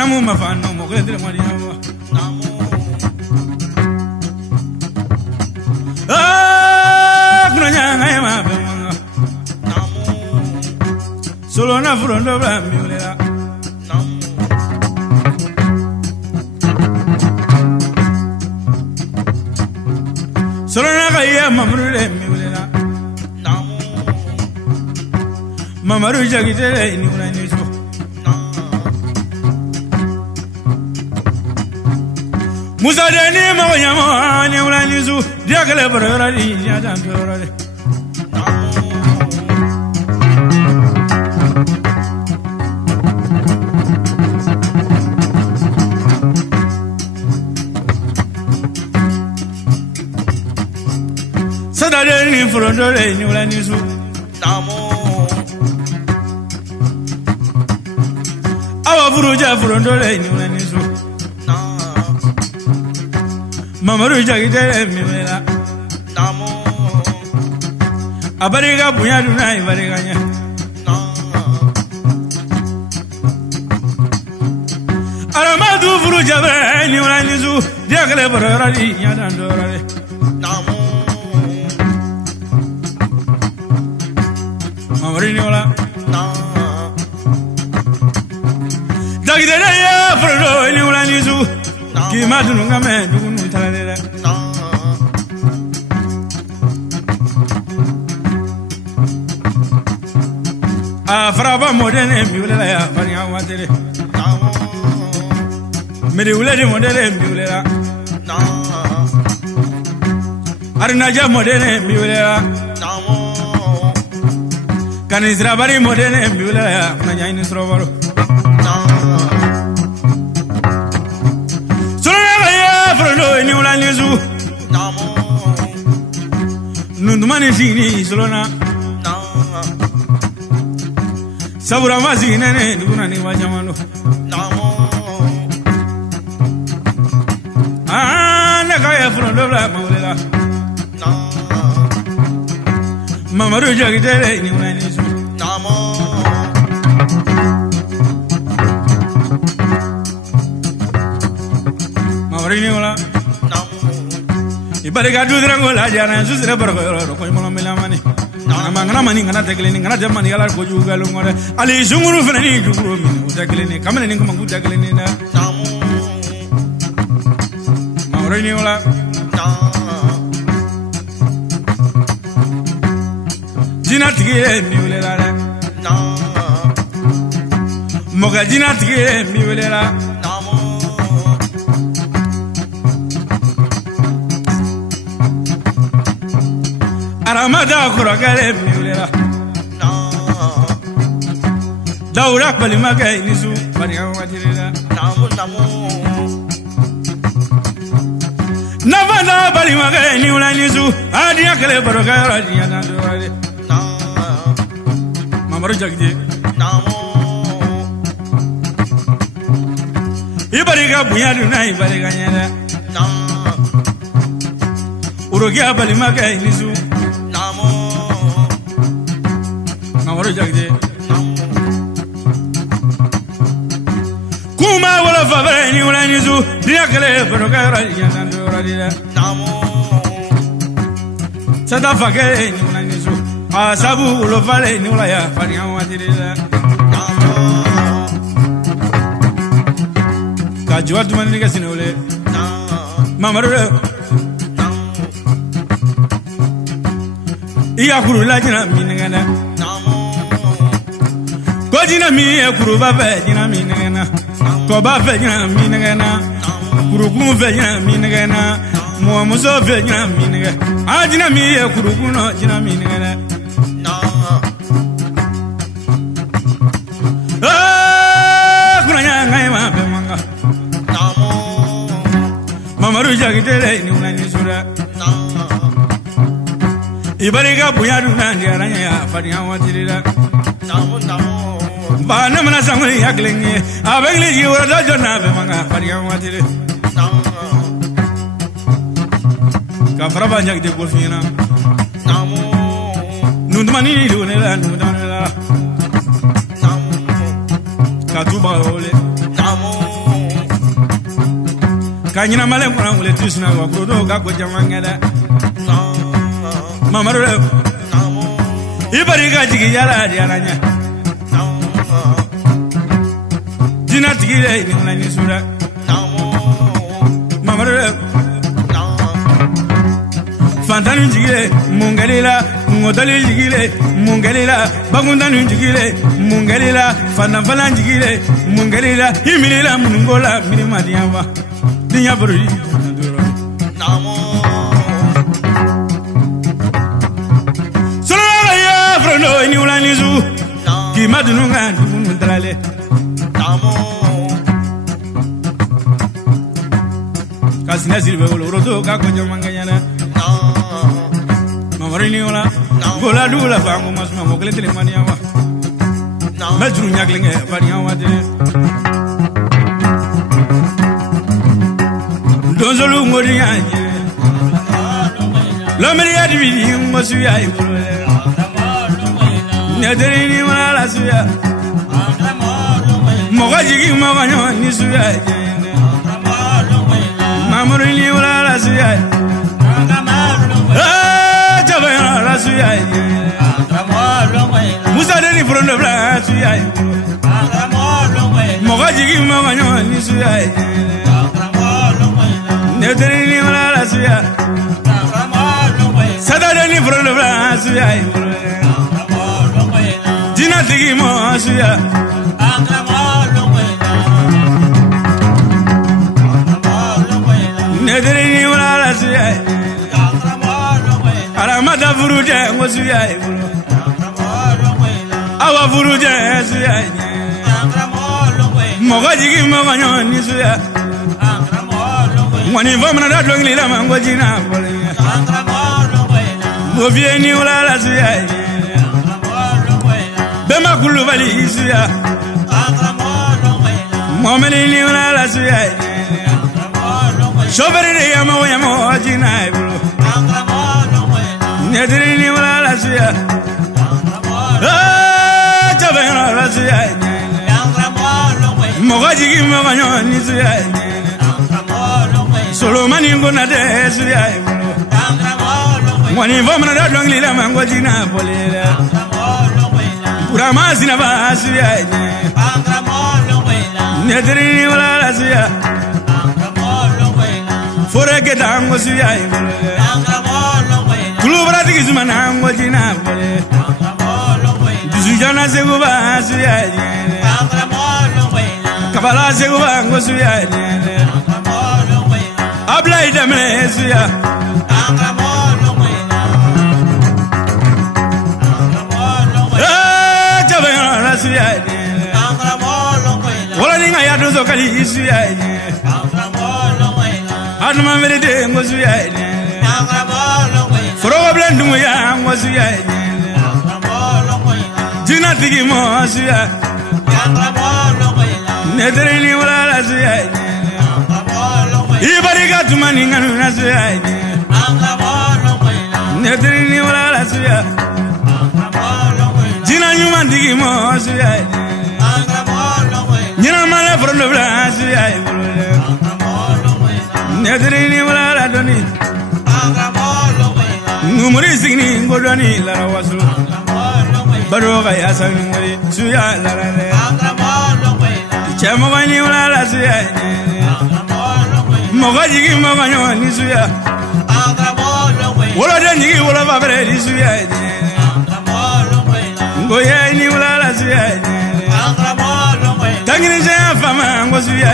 namu mafano mo gledre mariama namu kuna nyanga ema bemanga namu solo na furondo ba miulela namu solo na kaya mamrule miulela namu mamaru jagitele ni ulani so Musa deni mawanyamo ni ulani so diakele barora di ya jampiora de Sada deni furondo de ni ulani so namo Awa furuja furondo de ni ulani so Mamaru jagitele miwela namo abariga bunya duna ibariga nya aramadu furu jabe ni wala nizu diakale barara di nya dandorale namo mamaru ni wala jagitele ya furu ni wala nizu ki madunu ngame dugunu talale Fraba modene miulela ya fanya watere Meri uledi modene miulela Arinaja modene miulela Kanisra bari modene miulela ya nanya ini srovaro Solo ya frono ni ulanizu Nundumani fini solona Sabura mazine ne duguna ni wajamano namo ne kaya furondo bla maulela mamaru jagitele ni unani su namo mamaru ni wala namo ibariga dudrango la jana susire barko ko mo melamani Amangana mani ngana tekleni ngana jamani yala ko jugalu ngore ali zunguru fenani juguru min utekleni kamene ni kuma utekleni na namu maureni wala jina tige mi ulela na moga jina tige mi ulela namu Aramada kuragale miulela Daura bali magai nisu bani awatirela namu Navana bali magai ni ula nisu adia kale barogara dia nandore Mamaru jagde namu Ibariga bunyadu na ibariga nyela Urogia bali magai nisu Mamaru jagde Kuma wala favre ni wala nizu diakale barogara yanandora dira namo Sada fakere ni wala nizu asabu lo vale ni wala ya fanya wadirira namo Kajwa tumani ni kasinole Mamaru Iya kuru la jina minengana Jina mi e kuruba fe jina mi negena Koba fe jina mi negena Kurugun fe jina mi negena Muamuso fe jina mi negena Jina mi e kuruguno jina mi negena Kuna nyanga ima fe manga Mamaru jagitele ni unani sura Ibariga buyadu na ndiaranya ya fadi hawa tirida Bana mana samuni yaklenye abegli jiwa dojo na be manga fariya matire ka faraba njak de golfina namo nundmani lunela nundana namo ka tuba ole namo kanyina male kuna ngule tisuna wa kudo ga ko jamangela mamaro ibari ga jigi yala diaranya dina tigire ni ngula ni sura mamaro fantanu jigile mungalila ngodali jigile mungalila bagundanu jigile mungalila fanafala jigile mungalila imilila mungola mirima diamba dinya burudi namo solo ya frono ni ulanizu ki madununga ndalale namo kasina silbe rodo ka ko jamanganya Marini wala gola dula bangu masma mokle tele maniawa majru nyaglenge baniawa de donzolu ngori anye la meria dividi ngosu ya ibulu nederi wala la suya mogaji gi maganyo ni suya mamurini wala la suya Musa deni furondo bla suya mogaji gi maganyo ni suya nederi ni wala la suya sada deni furondo bla suya dina tigi mo suya nederi ni wala la suya Aramada furuje ngosuya ibulu awa furuje suya mogaji gi maganyo ni suya ngwani vamna da dongli la mangoji na bole movie ni wala la suya bema kulu bali suya momeli ni wala la suya shobere de yamo jina ibulu nedri ni wala la suya jabena la suya mogaji gi maganyo ni suya solo mani ngona de suya wani vamna da dongli la mangoji na bolela pura masina ba suya nedri ni wala la suya foreke dango suya Kulubra tigizumana ngojina bole Dizujana seguba suya Kabala seguba ngosuya Abla idame suya Jabena suya Wala ninga ya dozo kali suya Aduma merede ngosuya Forogo blendu ya ngosuya Jina tigi mo suya Nedri ni wala la suya Ibari ga tumani nganu na suya Nedri ni wala la suya Jina nyuma tigi mo suya Nina mala frondo bla suya Nedri ni wala la doni Numuri signi ngodoni la wasu Baroga ya sanuri suya la la Chama wani wala la suya Mogaji gi maganyo ni suya Wala de ni wala babre ni suya Ngoye ni wala la suya Tangini je fama ngo suya